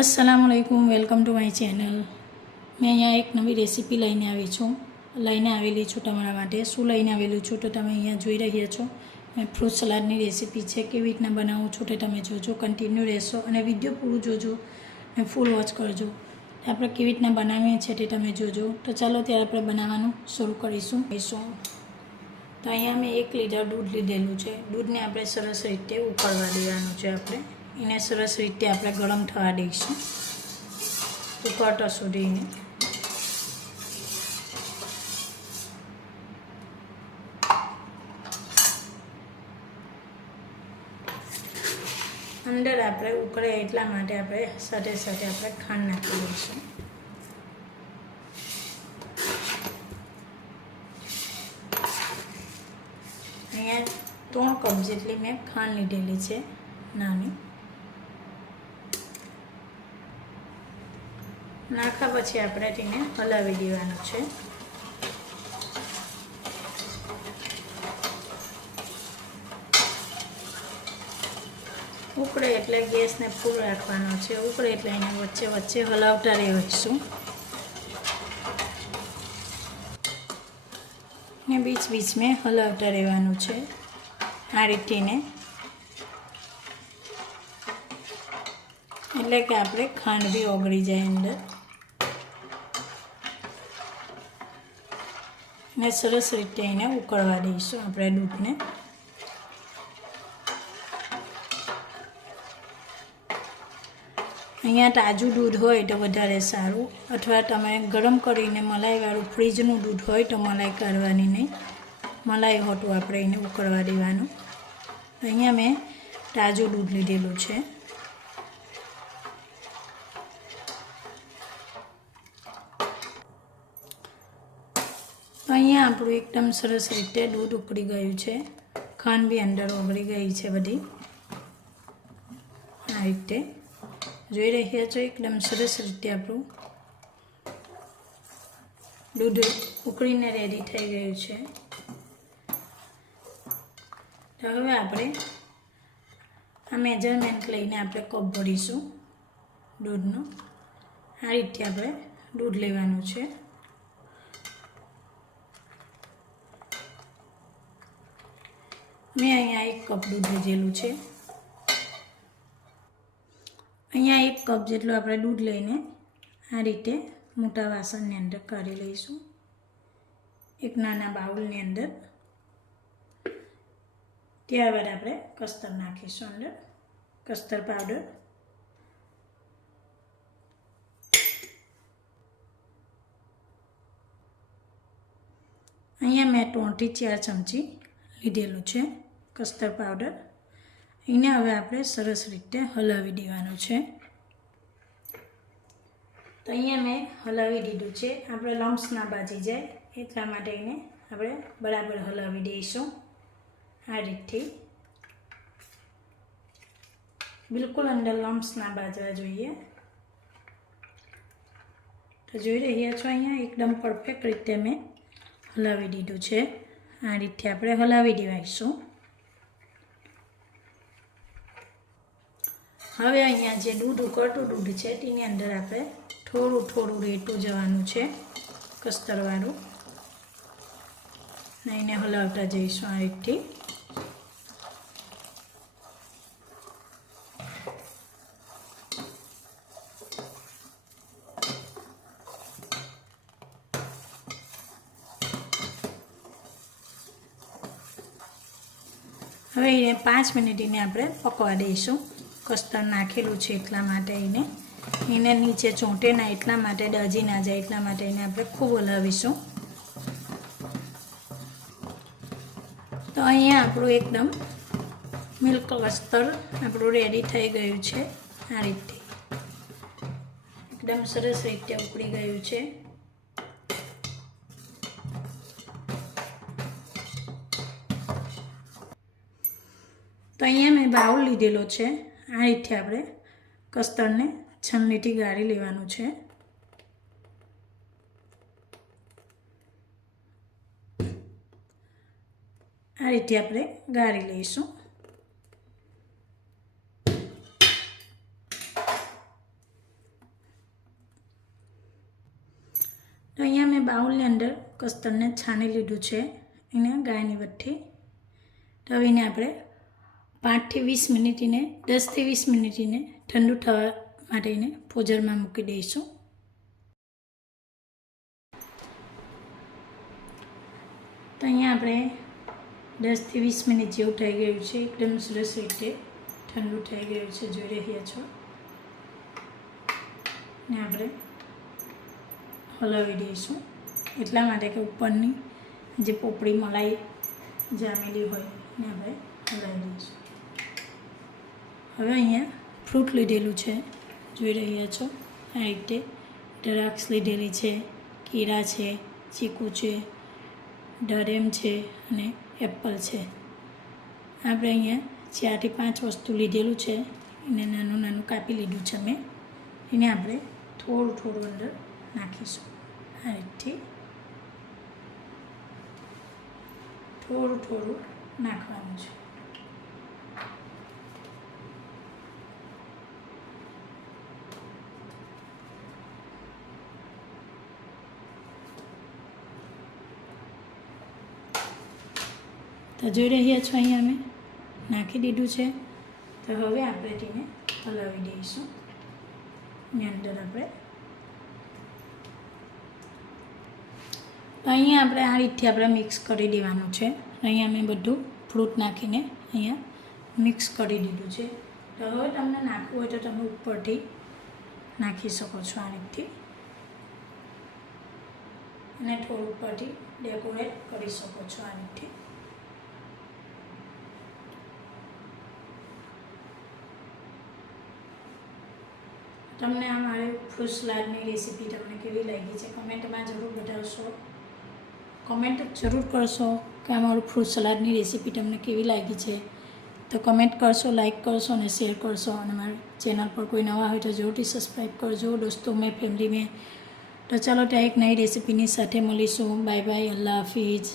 અસલામ વાલેકુમ welcome to my channel મેં અહીંયા એક નવી રેસીપી લઈને આવી છું. લઈને આવેલી છું તમારા માટે. શું લઈને આવેલું છું તો તમે અહીંયા જોઈ રહ્યા છો. મેં ફ્રૂટ સલાડની રેસીપી છે. કેવી રીતના બનાવું છું તે તમે જોજો. કન્ટિન્યુ રહેશો અને વીડિયો પૂરું જોજો અને ફૂલ વોચ કરજો. આપણે કેવી રીતના બનાવીએ છીએ તે તમે જોજો. તો ચાલો ત્યારે આપણે બનાવવાનું શરૂ કરીશું. કરીશું તો અહીંયા મેં એક લીટર દૂધ લીધેલું છે. દૂધને આપણે સરસ રીતે ઉકળવા દેવાનું છે આપણે. એને સરસ રીતે આપણે ગરમ થવા દઈશું. ઉકળતા સુધીને. અંદર આપણે ઉકળે એટલા માટે આપણે સાથે સાથે આપણે ખાંડ નાખી દઈશું. અહીંયા ત્રણ કપ જેટલી મેં ખાંડ લીધેલી છે નાની. નાખ્યા પછી આપણે તેને હલાવી દેવાનું છે. ઉકળે એટલે ગેસને ફૂલ રાખવાનો છે. ઉકળે એટલે એને વચ્ચે વચ્ચે હલાવતા રહીશું ને બીચ બીચ મેં હલાવતા રહેવાનું છે. આ રીતેને. એટલે કે આપણે ખાંડ બી ઓગળી જાય અંદર. ને સરસ રીતે એને ઉકળવા દઈશું આપણે દૂધને. અહીંયા તાજું દૂધ હોય તો વધારે સારું. અથવા તમે ગરમ કરીને મલાઈવાળું ફ્રીજનું દૂધ હોય તો મલાઈ કાઢવાની નહીં. મલાઈ હોતું આપણે એને ઉકળવા દેવાનું. અહીંયા મેં તાજું દૂધ લીધેલું છે. અહીંયા આપણું એકદમ સરસ રીતે દૂધ ઉકળી ગયું છે. ખાંડ બી અંદર ઓગળી ગઈ છે બધી. આ રીતે જોઈ રહ્યા છો, એકદમ સરસ રીતે આપણું દૂધ ઉકળીને રેડી થઈ ગયું છે. તો હવે આપણે આ મેજરમેન્ટ લઈને આપણે કપ ભરીશું દૂધનું. આ રીતે આપણે દૂધ લેવાનું છે. મેં અહીંયા એક કપ દૂધ લીધેલું છે. અહીંયા એક કપ જેટલું આપણે દૂધ લઈને આ રીતે મોટા વાસણની અંદર કરી લઈશું. એક નાના બાઉલની અંદર. ત્યારબાદ આપણે કસ્તર નાખીશું અંદર. Custard powder. અહીંયા મેં ત્રણથી ચાર ચમચી લીધેલું છે કસ્તર પાવડર એને હવે આપણે સરસ રીતે હલાવી દેવાનું છે. તો અહીંયા મેં હલાવી દીધું છે. આપણે લમ્સ ના બાજી જાય, એટલા માટે એને આપણે બરાબર હલાવી દઈશું. આ રીતથી. બિલકુલ અંદર લમ્સ ના બાજવા જોઈએ. તો જોઈ રહ્યા છો અહીંયા, એકદમ પરફેક્ટ રીતે મેં હલાવી દીધું છે. આ રીતે આપણે હલાવી દેવાઈશું. હવે અહીંયા જે દૂધ ઉકળતું દૂધ છે, તેની અંદર આપણે થોડું થોડું રેટું જવાનું છે, કસ્તરવાળું. ને એને હલાવતા જઈશું આ રીતથી. હવે એને પાંચ મિનિટ એને આપણે પકવા દઈશું. કસ્તર નાખેલું છે એટલા માટે એને. એને નીચે ચોંટે ના એટલા માટે ડજી ના જાય એટલા માટે એને આપણે ખૂબ હલાવીશું તો અહીંયા આપણું એકદમ મિલ્ક કસ્તર આપણું રેડી થઈ ગયું છે. આ રીતે. એકદમ સરસ રીતે ઉકળી ગયું છે. તો અહીંયા મેં બાઉલ લીધેલો છે. આ રીતે આપણે કસ્તરને છન્નીથી ગાળી લેવાનું છે. આ રીતે આપણે ગાળી લઈશું. તો અહીંયા મેં બાઉલની અંદર કસ્તરને છાણી લીધું છે. એને ગાયની વચ્ચે. તો એને આપણે પાંચથી વીસ મિનિટીને, દસથી વીસ મિનિટીને ઠંડુ થવા માટેને પોજરમાં મૂકી દઈશું. તો અહીંયા આપણે દસથી વીસ મિનિટ જેવું થઈ ગયું છે. એકદમ સરસ રીતે ઠંડુ થઈ ગયું છે. જોઈ રહ્યા છો? ને આપણે હલાવી દઈશું. એટલા માટે કે ઉપરની જે પોપડી મલાઈ જામેલી હોય, ને આપણે હલાવી દઈશું. હવે અહીંયા ફ્રૂટ લીધેલું છે. જોઈ રહ્યા છો? આ રીતે દ્રાક્ષ લીધેલી છે કેળા છે, ચીકુ છે, ડરેમ છે અને એપલ છે. આપણે અહીંયા ચારથી પાંચ વસ્તુ લીધેલું છે. એને નાનું નાનું કાપી લીધું છે મેં એને આપણે થોડું થોડું અંદર નાખીશું. આ રીતથી થોડું થોડું નાખવાનું છે. તો જોઈ રહ્યા છો અહીંયા અમે. નાખી દીધું છે. તો હવે આપણે તેને હલાવી દઈશું. એની અંદર આપણે તો અહીંયા આપણે આ રીતથી આપણે મિક્સ કરી દેવાનું છે. અહીંયા મેં બધું ફ્રૂટ નાખીને અહીંયા મિક્સ કરી દીધું છે. તો હવે તમને નાખવું હોય તો તમે ઉપરથી નાખી શકો છો આ રીતથી. અને થોડું ઉપરથી ડેકોરેટ કરી શકો છો આ રીતથી. તમને આ મારી ફ્રૂટ સલાડની રેસીપી તમને કેવી લાગી છે? કમેન્ટમાં જરૂર બતાવશો. કમેન્ટ જરૂર કરશો કે અમારું મારું ફ્રૂટ સલાડની રેસીપી તમને કેવી લાગી છે? તો કમેન્ટ કરશો લાઇક કરશો અને શેર કરશો. અને મારી ચેનલ પર કોઈ નવા હોય તો જરૂરથી સબસ્ક્રાઈબ કરજો. દોસ્તો, મેં ફેમિલી મેં તો ચાલો ત્યાં એક નવી રેસીપીની સાથે મળીશું. બાય બાય અલ્લાહ હાફિઝ